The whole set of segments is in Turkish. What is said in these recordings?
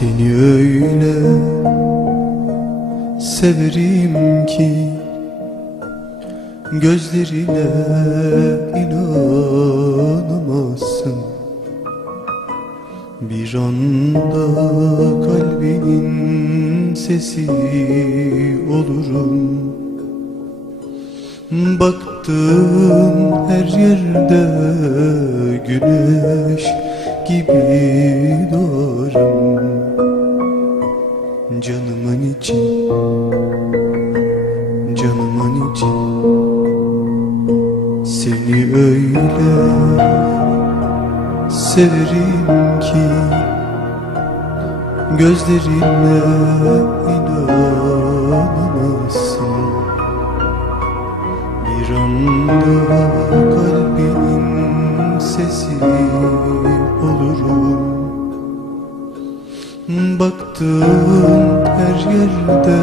Seni öyle severim ki Gözlerine inanamazsın. Bir anda kalbinin sesi olurum. Baktığım her yerde güneş gibi doğarım. Canımın için, canımın için Seni öyle severim ki Gözlerine inanamazsın. Bir anda kalbinin sesi olurum Baktığın her yerde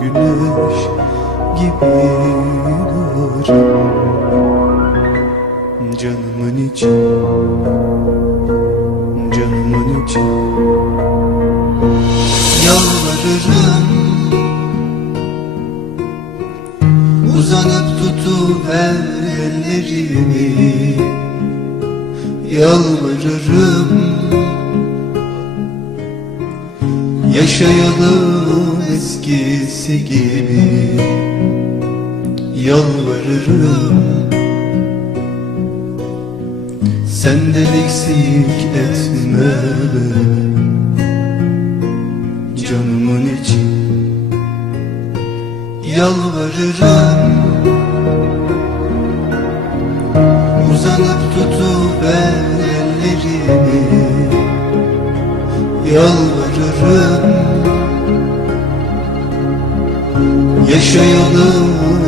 güneş gibi doğarım Canımın için, canımın için Yalvarırım. Uzanıp tutuver ellerimi Yalvarırım Yaşayalım eskisi gibi. Yalvarırım. Senden eksik etme. Canımın için Yalvarırım. Uzanıp tutuver ellerimi. Yalvarırım Yaşayalım